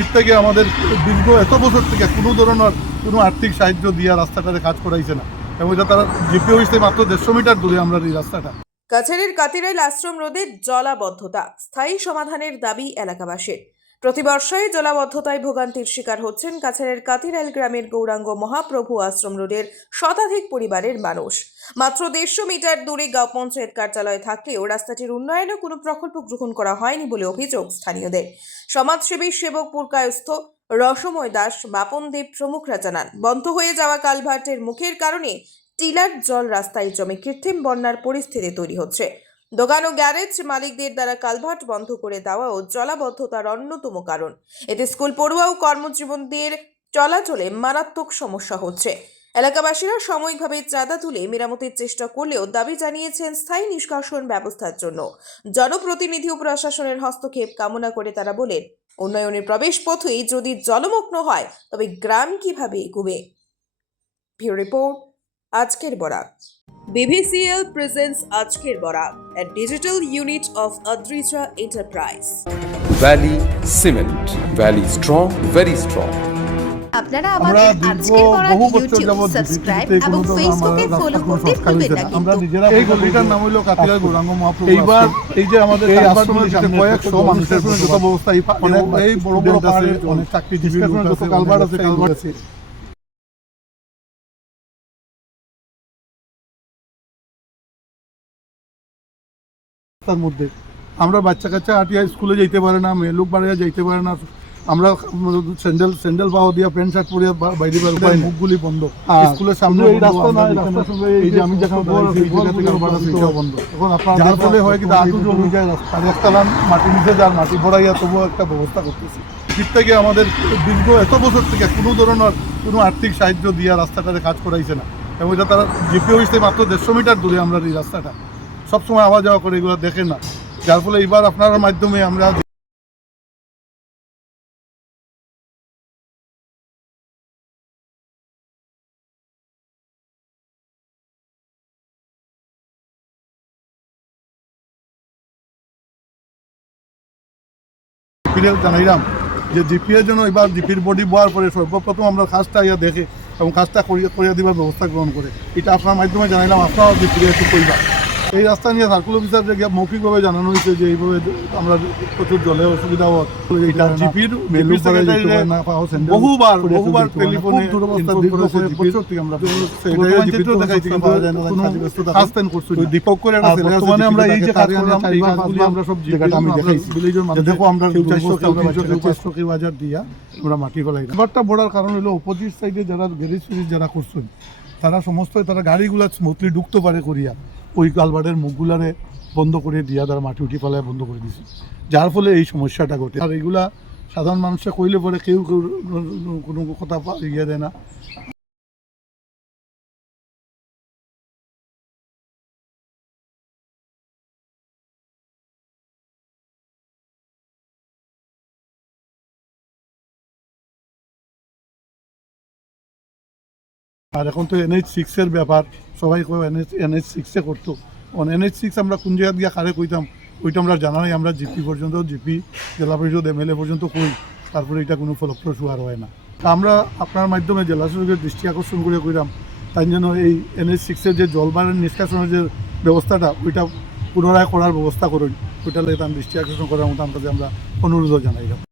Zip থেকে আমাদের দীর্ঘ এত বছর থেকে কোনো ধরনের কোনো আর্থিক সাহায্য দিয়ে রাস্তাটারে কাজ করাইছে না, এবং এটা তারা জিপি হয়েছে মাত্র 150 মিটার দূরে আমরা এই রাস্তাটা। কাছাড়ের কাতিরাইল আশ্রম রোডে জলাবদ্ধতা, স্থায়ী সমাধানের দাবি এলাকাবাসীর। প্রতি বর্ষায় জলাবদ্ধতায় ভোগান্তির শিকার হচ্ছেন কাছাড়ের কাতিরাইল গ্রামের গৌরাঙ্গ মহাপ্রভু আশ্রম রোডের শতাধিক পরিবারের মানুষ। মাত্র 150 মিটার দূরে গাঁও পঞ্চায়েত কার্যালয় থাকলেও রাস্তাটির উন্নয়নে কোনো প্রকল্প গ্রহণ করা হয়নি বলে অভিযোগ স্থানীয়দের। সমাজসেবী সেবক পুরকায়স্থ রসময় দাস, বাপন দেব প্রমুখরা জানান, বন্ধ হয়ে যাওয়া কালভার্টের মুখের কারণে টিলার জল রাস্তায় জমে কৃত্রিম বন্যার পরিস্থিতি তৈরি হচ্ছে। দোকান ও গ্যারেজ মালিকদের দ্বারা কালভার্ট বন্ধ করে দেওয়াও জলাবদ্ধতার অন্যতম কারণ। এতে স্কুল পড়ুয়া ও কর্মজীবনদের চলাচলে মারাত্মক সমস্যা হচ্ছে। এলাকাবাসীরা সাময়িকভাবে চাঁদা তুলে মেরামতির চেষ্টা করলেও দাবি জানিয়েছেন স্থায়ী নিষ্কাশন ব্যবস্থার জন্য জনপ্রতিনিধি ও প্রশাসনের হস্তক্ষেপ কামনা করে তারা বলেন, উন্নয়নের প্রবেশ পথেই যদি জলমগ্ন হয় তবে গ্রাম কিভাবে এগোবে। ব্যুরো রিপোর্ট, আজকের বরাক। BVCL presents আজকের Barak, a digital unit of Adrija Enterprise. Valley Cement. Valley strong, very strong. আপনারা আমাদের আজকের বরাক ইউটিউব সাবস্ক্রাইব এবং ফেসবুকে ফলো করতে ভুলবেন না। আমরা কিন্তু নিজেরা এই গলিটার নাম হলো কাতিরাইল গৌরাঙ্গ মহাপ্রভু। এইবার এই যে আমাদের আশ্রমের সামনে কয়েকশো মানুষের যত ব্যবস্থা, এই বড় বড় পাহাড়ে অনেক চাকরিজীবী যত কালভার্ট আছে, কালভার্ট আছে। তার মধ্যে আমরা বাচ্চা কাচ্চা হাঁটিয়া স্কুলে যাইতে পারে না, মেয়ে লোক বাড়িয়া যাইতে পারে না, আমরা স্যান্ডেল পাওয়া দিয়া প্যান্ট শার্ট পরিয়া বাইরে বাইরে মুখগুলি বন্ধ। স্কুলের সামনে এই রাস্তা না, এই যে আমি যেখানে বন্ধ। এখন আপনার যার ফলে হয় কিন্তু আটু জমি যায় রাস্তা, একটা লান মাটি নিচে যার মাটি ভরাইয়া তবুও একটা ব্যবস্থা করতেছি। দিক থেকে আমাদের দীর্ঘ এত বছর থেকে কোনো ধরনের কোনো আর্থিক সাহায্য দিয়া রাস্তাটারে কাজ করাইছে না, এবং এটা তারা জিপি হয়েছে মাত্র 150 মিটার দূরে আমরা এই রাস্তাটা সবসময় আওয়া যাওয়া করে, এগুলো দেখে না। যার ফলে এবার আপনার মাধ্যমে আমরা জানাইলাম যে জিপির জন্য এবার জিপির বডি বোয়ার পরে সর্বপ্রথম আমরা কাজটা ইয়া দেখে এবং কাজটা করিয়া দেওয়ার ব্যবস্থা গ্রহণ করে, এটা আপনার মাধ্যমে জানাইলাম। আপনারাও জিপির একটু কইবা। এই রাস্তা নিয়ে সার্কুল অফিসারকে গিয়ে মৌখিকভাবে জানানো হয়েছে যে এইভাবে আমরা প্রচুর জলের অসুবিধা জিপির বহুবার টেলিফোনে দীপক করে আমরা এই যে আমরা সব জায়গাটা আমি দেখাইছি দেখো আমরা 400,000 দিয়া আমরা মাটি ফেলাই। ব্যাপারটা বড়ার কারণ হলো অপোজিট সাইডে যারা গ্যারেজ ফ্যারেজ যারা করছেন তারা সমস্ত তারা গাড়িগুলা স্মুথলি ঢুকতে পারে করিয়া ওই কালভার্টের মুখগুলারে বন্ধ করে দিয়া তারা মাটি উঠি ফেলায় বন্ধ করে দিয়েছে, যার ফলে এই সমস্যাটা ঘটে। আর এগুলা সাধারণ মানুষে কইলে পরে কেউ কোনো কথা ইয়ে দেয় না। আর এখন তো NH6 এর ব্যাপার, সবাই NH6 করতো। NH6 আমরা কোন জায়গা দিয়ে কারে কইতাম ওইটা আমরা জানা নাই। আমরা জিপি পর্যন্ত, জিপি জেলা পরিষদ MLA পর্যন্ত কই, তারপরে এটা কোনো ফলপ্রসূ আর হয় না। তা আমরা আপনার মাধ্যমে জেলা শাসকের দৃষ্টি আকর্ষণ করে কইলাম তাই যেন এই NH6 এর যে জলবায়ু নিষ্কাশনের যে ব্যবস্থাটা ওইটা পুনরায় করার ব্যবস্থা করুন, ওইটা তার দৃষ্টি আকর্ষণ করার মতো আমরা অনুরোধ জানাইলাম।